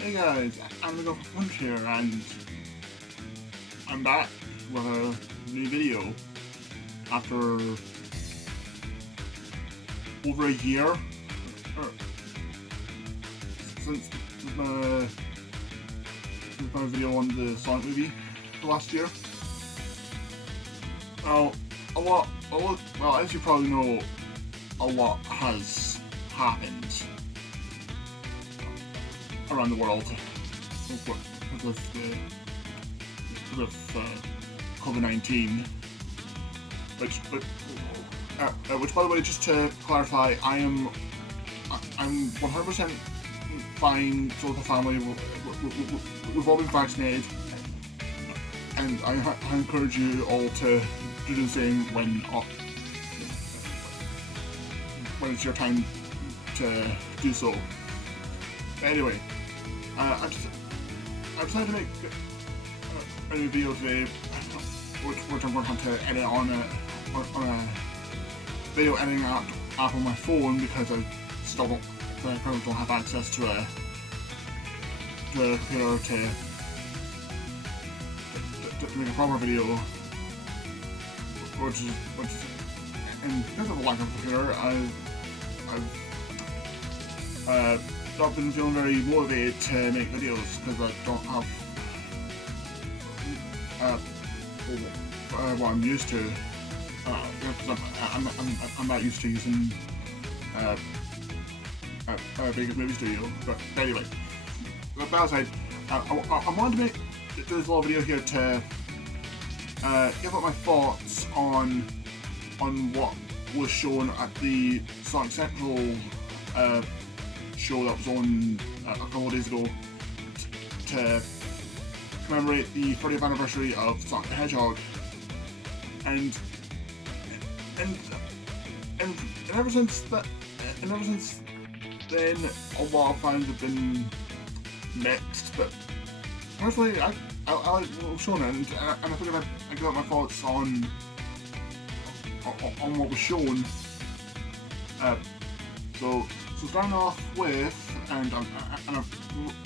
Hey guys, I'm gonna go for Punch here, and I'm back with a new video after over a year since my, video on the Sonic movie last year. Now, well, as you probably know, a lot has happened around the world with COVID-19, which by the way, just to clarify, I'm 100% fine. So with the family, we've all been vaccinated, and I encourage you all to do the same when it's your time to do so. But anyway, I decided to make a new video today, which I'm going to have to edit on a video editing app on my phone, because I probably don't have access to a computer to make a proper video, which and because of the lack of a computer, I've not been feeling very motivated to make videos, because I don't have what I'm used to. I'm not used to using a big movie studio. But anyway, that aside, I wanted to do this little video here to give up my thoughts on what was shown at the Sonic Central show that was on a couple of days ago to commemorate the 30th anniversary of Sonic the Hedgehog, and ever since then, a lot of fans have been mixed. But personally, I like what was shown, and I figured I'd give out my thoughts on what was shown. So starting off with, and I've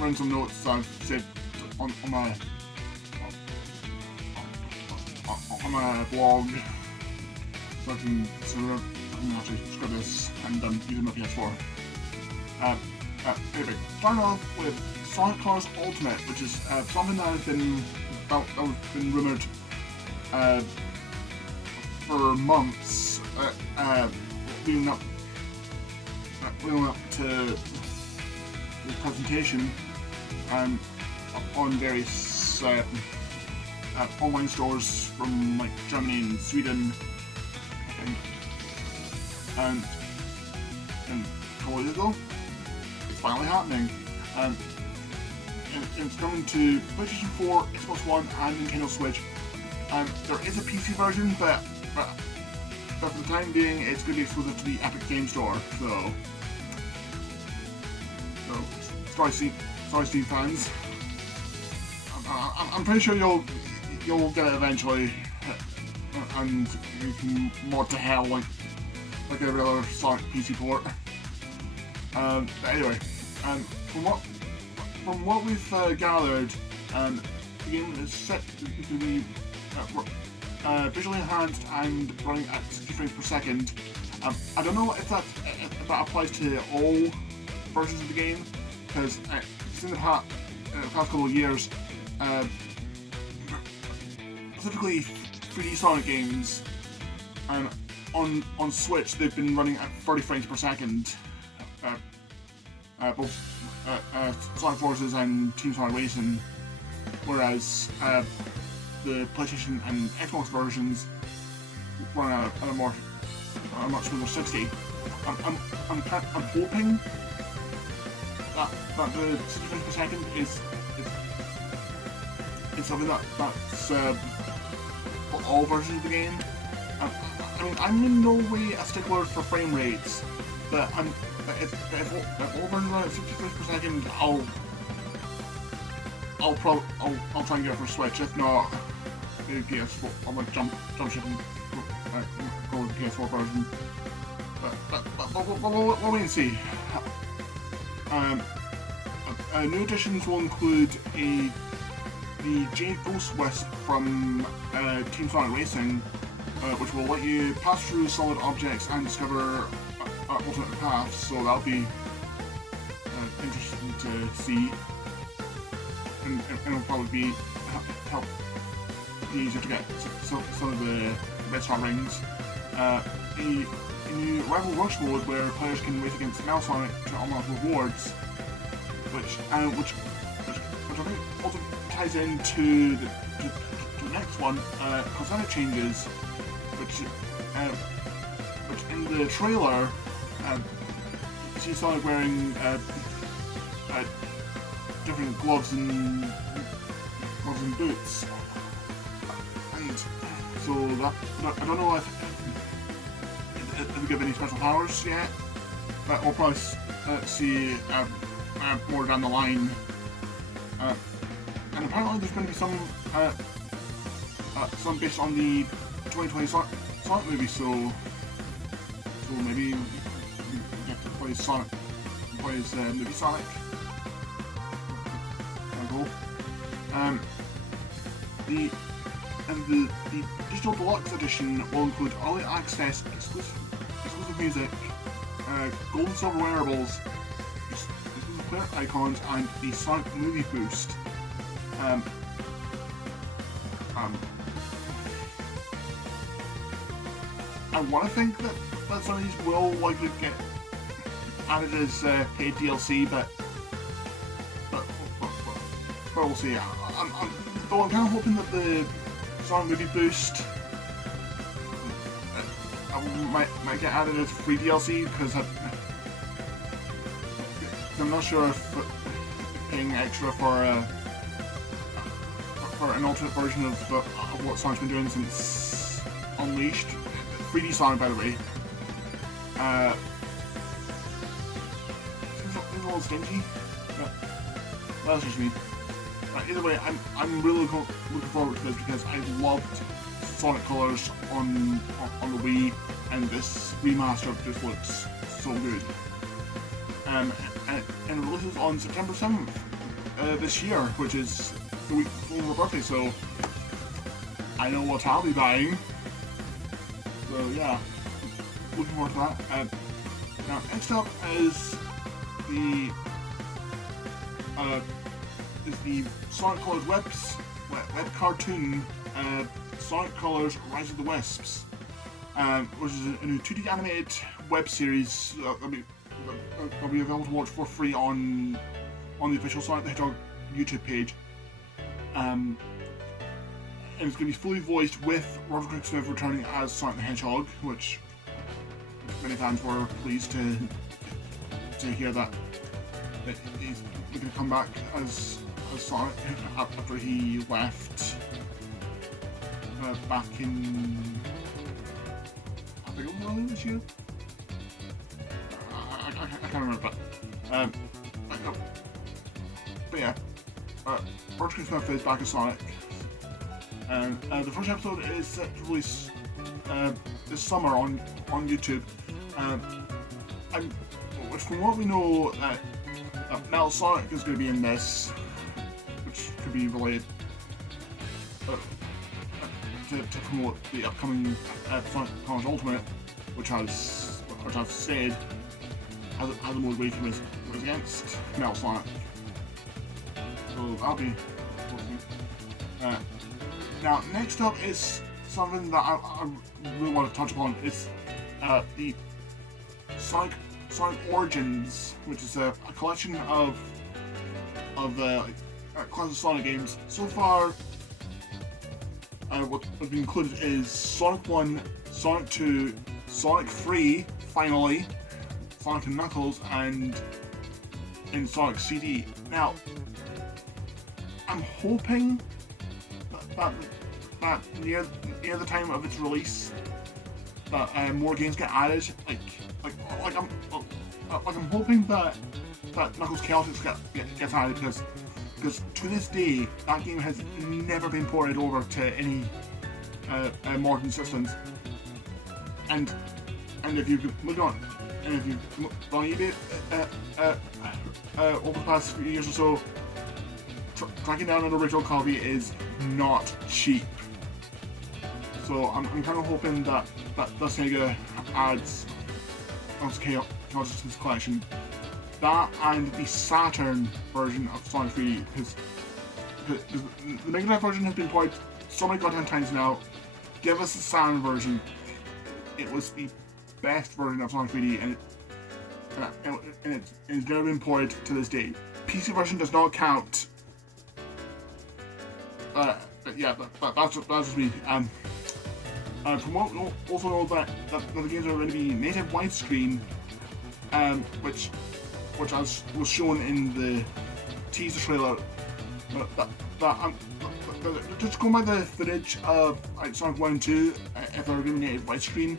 run some notes I've saved on my blog, so I can actually script this and using my PS4. Anyway, starting off with Sonic Colors Ultimate, which is something that has been rumored for months, leading up to the presentation, on various online stores from like Germany and Sweden, I think, and a couple days ago, it's finally happening. And it's coming to PlayStation 4, Xbox One, and Nintendo Switch. There is a PC version, but for the time being, it's going to be exclusive to the Epic Game Store. So sorry, Steam fans. I'm pretty sure you'll get it eventually, and you can mod to hell like every other Sonic PC port. But anyway, from what we've gathered, the game is set to be visually enhanced and running at 60 frames per second. I don't know if that applies to all versions of the game, because in the past couple of years, specifically 3D Sonic games, on Switch, they've been running at 30 frames per second. Both Sonic Forces and Team Sonic Racing, whereas the PlayStation and Xbox versions run at a much smoother 60. I'm hoping that the 60 frames per second is something that's for all versions of the game. I mean, I'm in no way a stickler for frame rates, but if all versions run at 60 frames per second, I'll try and get it for Switch. If not, maybe PS4. I might jump ship and go with the PS4 version. But we'll wait and see. new additions will include the Jade Ghost Wisp from Team Sonic Racing, which will let you pass through solid objects and discover alternate paths, so that'll be interesting to see, and it'll probably be help easier to get some of the red star rings. A new rival rush mode where players can race against Metal Sonic to unlock rewards, which I think also ties into the next one, cosmetic changes, which in the trailer you see Sonic wearing different gloves and boots, and so that I don't know if we give any special powers yet, but we'll probably see more down the line. And apparently there's going to be some based on the 2020 Sonic movie, so maybe you get to play Sonic, plays movie Sonic. There we go. The Digital Deluxe Edition will include early access, exclusive music, gold and silver wearables, exclusive player icons, and the Sonic Movie Boost. I want to think that some of these will likely get added as paid DLC, but we'll see. Though I'm kind of hoping that the Sonic Movie Boost might get added as free DLC, because I'm not sure if paying extra for an alternate version of what Sonic's been doing since Unleashed. 3D Sonic, by the way. Seems a little stingy, but that's just me. Either way, I'm really looking forward to this because I loved Sonic Colors on the Wii, and this remaster just looks so good. And it releases on September 7th this year, which is the week before my birthday, so I know what I'll be buying. So yeah, looking forward to that. Now next up is the Sonic Colors web cartoon, Sonic Colors Rise of the Wisps, which is a new 2D animated web series that'll be available to watch for free on the official Sonic the Hedgehog YouTube page. And it's going to be fully voiced with Roderick Smith returning as Sonic the Hedgehog, which many fans were pleased to hear that he's going to come back as Sonic after he left back in, I think it was earlier this year. I can't remember, but yeah, Roderick Smith is back as Sonic. And the first episode is set to release this summer on YouTube. From what we know, Metal Sonic is going to be in this, which could be related to promote the upcoming Sonic Colors Ultimate, which I've said has a motivation was against Metal Sonic. So that'll be interesting. Now, next up is something that I really want to touch upon. It's the Sonic Origins, which is a collection of classic Sonic games. So far, what's been included is Sonic 1, Sonic 2, Sonic 3, finally, Sonic and Knuckles, and Sonic CD. Now, I'm hoping that near the time of its release, that more games get added. I'm hoping that Knuckles Chaotix gets added, because to this day that game has never been ported over to any modern systems. And if you look on and if you've gone eBay over the past few years or so, tracking down an original copy is not cheap. So I'm kind of hoping that Sega adds onto Chaos Systems collection that and the Saturn version of Sonic 3D, because the Mega Drive version has been ported so many goddamn times now. Give us the Saturn version. It was the best version of Sonic 3D, and it's never been ported to this day. PC version does not count. But yeah, that's just me. From what we also know that the games are going to be native widescreen, which as was shown in the teaser trailer. Just going by the footage of Sonic 1 and 2, if they're going to be native widescreen,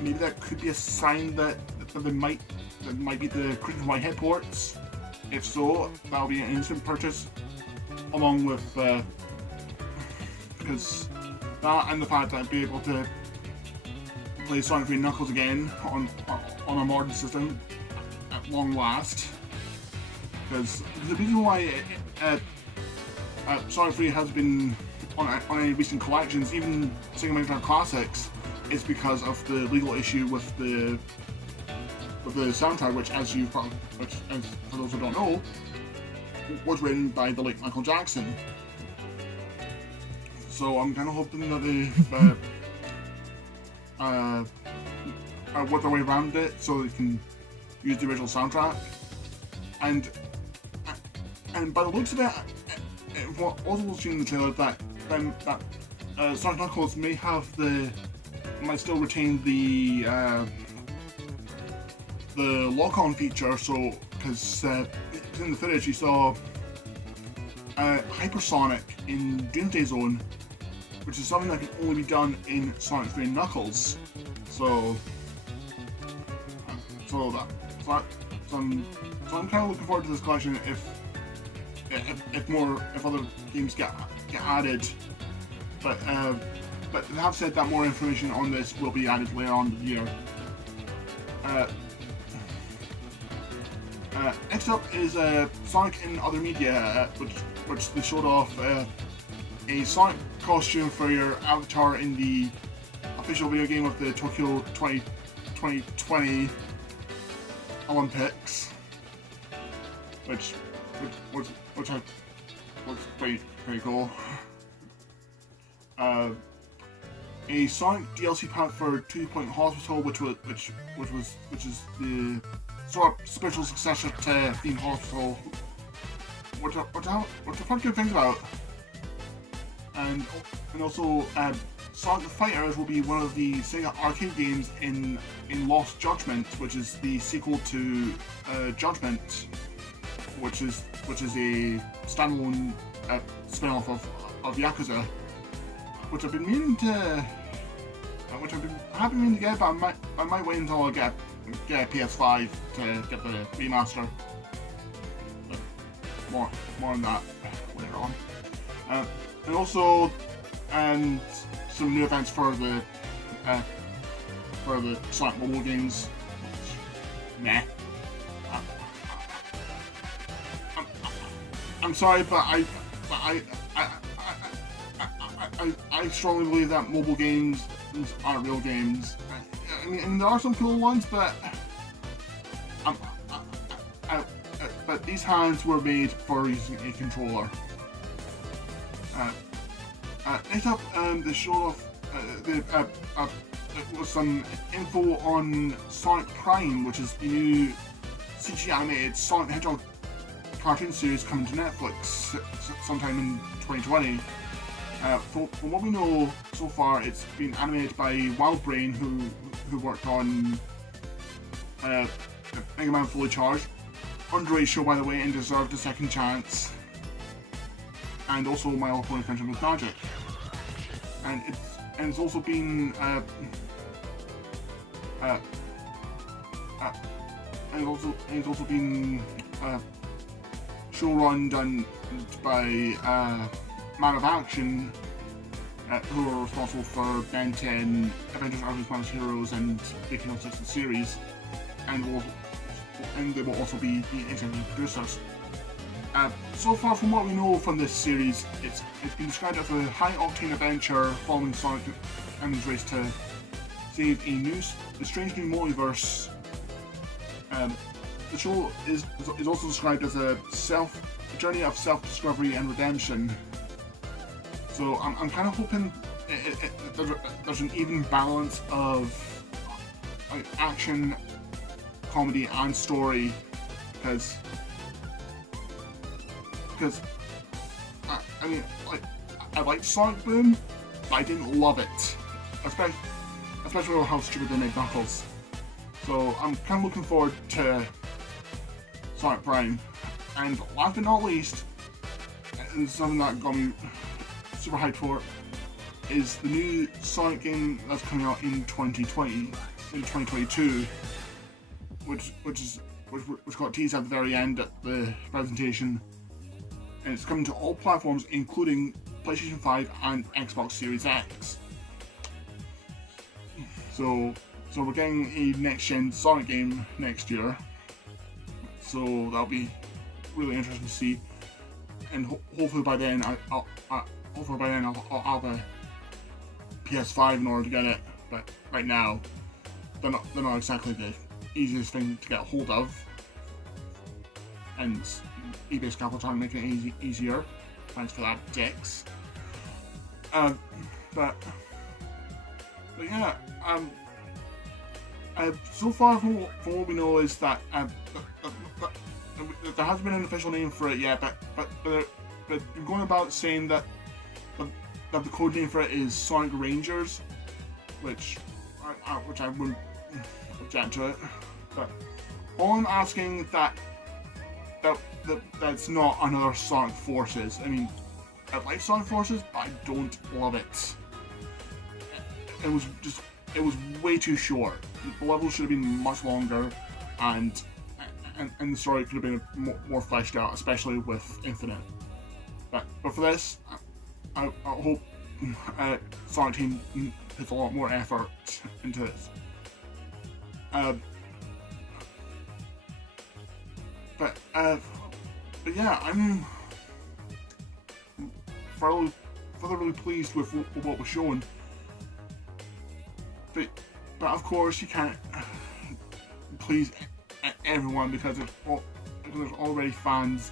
maybe that could be a sign that they might be the Christian Whitehead ports. If so, that'll be an instant purchase, along with because that and the fact that I'd be able to play Sonic 3 Knuckles again on a modern system at long last. Because the reason why Sonic 3 has been on any recent collections, even Sega Mega Drive Classics, is because of the legal issue with the soundtrack, which for those who don't know, was written by the late Michael Jackson. So I'm kind of hoping that they work their way around it so they can use the original soundtrack. And by the looks of it, what also was seen in the trailer, that Sonic Knuckles might still retain the lock-on feature. So because in the footage you saw Hypersonic in Doomsday Zone, which is something that can only be done in Sonic 3 Knuckles. So I'm kind of looking forward to this collection if other games get added. But they have said that more information on this will be added later on in the year. Next up is Sonic in Other Media, which they showed off a Sonic costume for your avatar in the official video game of the Tokyo 2020 Olympics, which was pretty cool. A Sonic DLC pack for 2 Point Hospital, which is the sort of spiritual successor to Theme Hospital, which I've heard good things about. And also Sonic the Fighters will be one of the Sega arcade games in Lost Judgment, which is the sequel to Judgment, which is a standalone spin-off of Yakuza, which I've been meaning to get, but I might wait until I get a PS5 to get the remaster. But more on that later on. And also some new events for the Sonic mobile games. Nah. I'm sorry, but I strongly believe that mobile games aren't real games. I mean, there are some cool ones, but but these hands were made for using a controller. Next up, they showed off with some info on Sonic Prime, which is the new CG animated Sonic the Hedgehog cartoon series coming to Netflix sometime in 2020. From what we know so far, it's been animated by Wildbrain, who worked on Mega Man Fully Charged, underrated show by the way, and deserved a second chance, and also My Little Pony Friendship with Magic. And it's also been showrun done by Man of Action, who are responsible for Ben 10, Avengers: Earth's Mightiest Heroes, and the Kingdom 6 series, and they will also be the executive producers. So far, from what we know from this series, it's been described as a high-octane adventure following Sonic and his race to save a strange new multiverse. The show is also described as a journey of self-discovery and redemption. So I'm kind of hoping there's an even balance of like, action, comedy, and story, because I mean, like, I liked Sonic Boom, but I didn't love it, especially with how stupid they made Knuckles. So I'm kind of looking forward to Sonic Prime. And last but not least, and something that got me super hyped for, is the new Sonic game that's coming out in 2022, which got teased at the very end at the presentation. And it's coming to all platforms, including PlayStation 5 and Xbox Series X. So we're getting a next-gen Sonic game next year. So that'll be really interesting to see. And hopefully by then I'll have a PS5 in order to get it. But right now, they're not exactly the easiest thing to get hold of. And eBay Scalper trying to make it easier. Thanks for that, dicks. But yeah, so far from what we know is that there hasn't been an official name for it yet, but you're going about saying that the code name for it is Sonic Rangers, which I wouldn't object to it. But all I'm asking that's not another Sonic Forces. I mean, I like Sonic Forces, but I don't love it. It was way too short. The levels should have been much longer, and the story could have been more fleshed out, especially with Infinite. But for this, I hope Sonic Team puts a lot more effort into this. But yeah, I'm really pleased with what was shown. But of course you can't please everyone, because there's already fans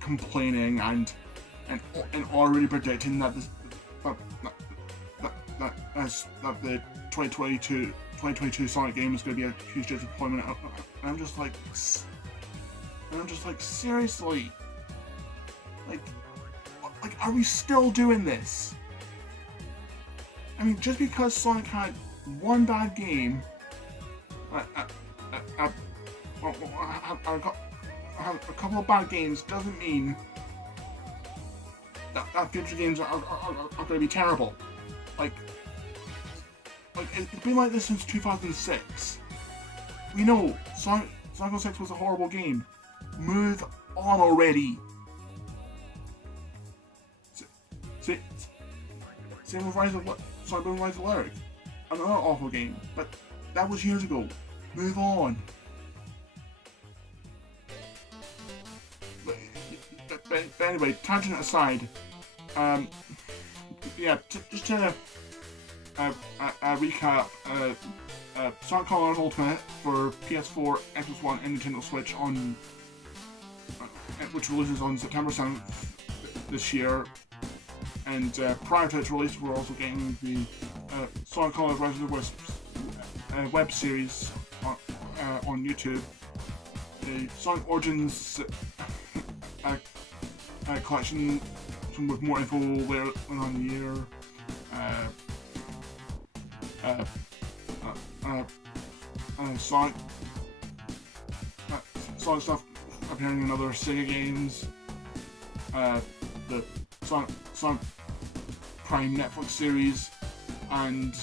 complaining and already predicting that the 2022 Sonic game is going to be a huge disappointment. And I'm just like, seriously, like, are we still doing this? I mean, just because Sonic had one bad game, a couple of bad games, doesn't mean that future games are going to be terrible. Like it's been like this since 2006. We know Sonic 06 was a horrible game. Move on already. Same with Sonic Boom Rise of Lyric. Another awful game, but that was years ago. Move on. But anyway, tangent aside, yeah, just to recap, Sonic Colors Ultimate for PS4, Xbox One, and Nintendo Switch which releases on September 7th this year. And prior to its release, we're also getting the Sonic Colors Rise of the Wisps web series on YouTube. The Sonic Origins collection with more info later on the year. Sonic stuff appearing in other Sega games. The Sonic Prime Netflix series, and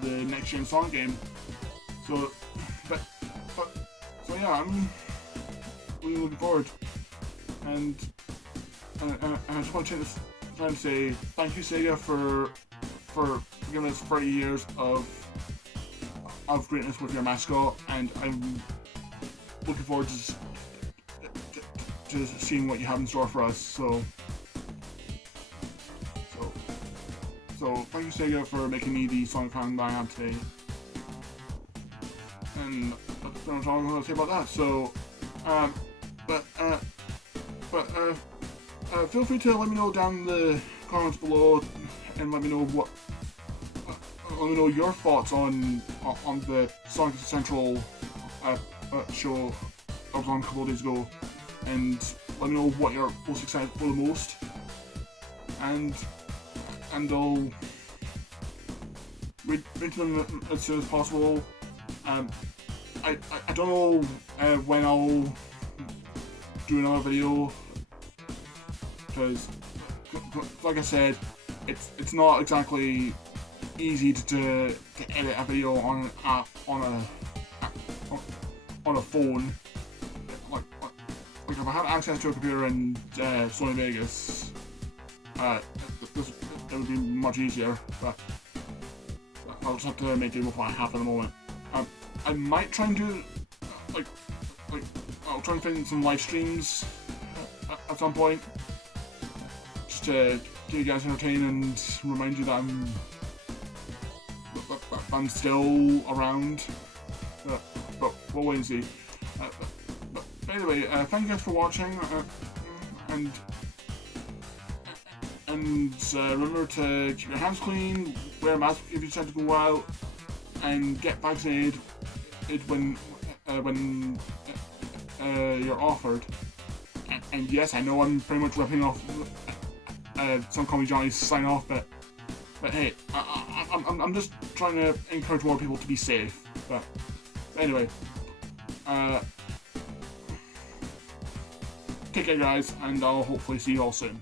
the next gen Sonic game. So yeah, I'm really looking forward, and I just want to take this time to say thank you, Sega, for giving us 30 years of greatness with your mascot, and I'm looking forward to seeing what you have in store for us. So thank you, Sega, for making me the Sonic fan that I am today. And that's all I'm going to say about that. So, feel free to let me know down in the comments below, and let me know your thoughts on the Sonic Central show I was on a couple of days ago, and let me know what you're most excited for the most, and I'll read to them as soon as possible. I don't know when I'll do another video, because like I said, it's not exactly easy to edit a video on a phone. Like if I had access to a computer in Sony Vegas, it would be much easier, but I'll just have to make do with what I have at the moment. I might try and do I'll try and find some live streams at some point, just to keep you guys entertained and remind you that I'm still around. But we'll wait and see. But anyway, thank you guys for watching, and remember to keep your hands clean, wear a mask if you decide to go out, and get vaccinated when you're offered. And yes, I know I'm pretty much ripping off some Comedy Johnny's sign off, but hey, I'm just trying to encourage more people to be safe. But anyway, take care, guys, and I'll hopefully see you all soon.